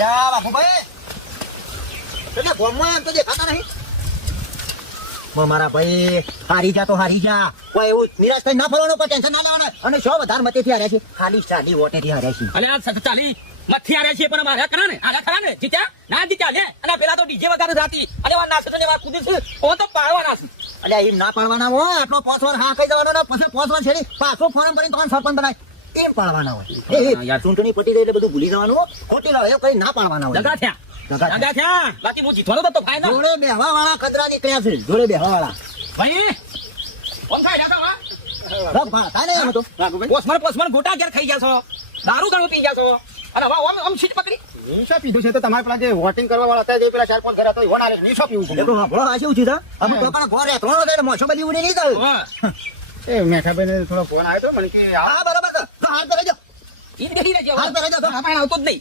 યા બાપુભાઈ એટલે ગોમમાં એમ તો દેખાતા નહીં. મારા ભાઈ હારી જા તો હારી જા, કોઈ એવું નિરાશ થઈ ના ફરવાનું, કોઈ ટેન્શન ના લેવાના. અને શું વધારે મતેથી હાર્યા છે? ખાલી 40 વોટેથી હાર્યા છે. અલે આ 40 મથી હારે છે પણ મારા ખરા ને આલા ખરા ને જીત્યા ના જીત્યા લે. અને પેલા તો ડીજે વગાડે રાતી અરે વા નાસે તો વા કુદી છે ઓ તો પાડવાના છે. અલ્યા એમ ના પાડવાના હોય, આટલો 5 વાર હા કહી દેવાનો ને પછી 5 વાર છેડી પાછો ફોરમ ભરીને કોણ સરપંચ બનાય એમ પાડવાના હોય. યાર ચૂંટણી પટી ગઈ એટલે બધું ભૂલી જવાનું, ખોટી લાવે એવું કઈ ના પાડવાના હોય. દગા થયા બાકી હું જીતવાનો તો ફાયદા. જોડે બેહવા વાળા કદરા નીકળ્યા છે, જોડે બેહવા વાળા ભાઈ કોણ થાય દાદા રબ ભાતા ને એમ તો પોસમણ ગોટા ઘેર ખાઈ ગયા છો, દારૂ ઘણું પી ગયા છો અને હવે આમ સીટ પકડી નિશા પીધું છે તો તમારે પેલા જે વોટિંગ કરવા વાળા હતા જે પેલા 4-5 ઘર હતા હોનારે નિશા પીવું છે. એટલે આપણો આ શું છે અમે પોતાના ઘરે ત્રણ વખત મોસો બધી ઉડી નહીં જાય. એ મેઠાભાઈ ને થોડો ફોન આવ્યો તો મને કે હા બરાબર તો હાલ તો રહેજો, ઈ બેઠી રહેજો હાલ તો રહેજો તો આવતો જ નહીં.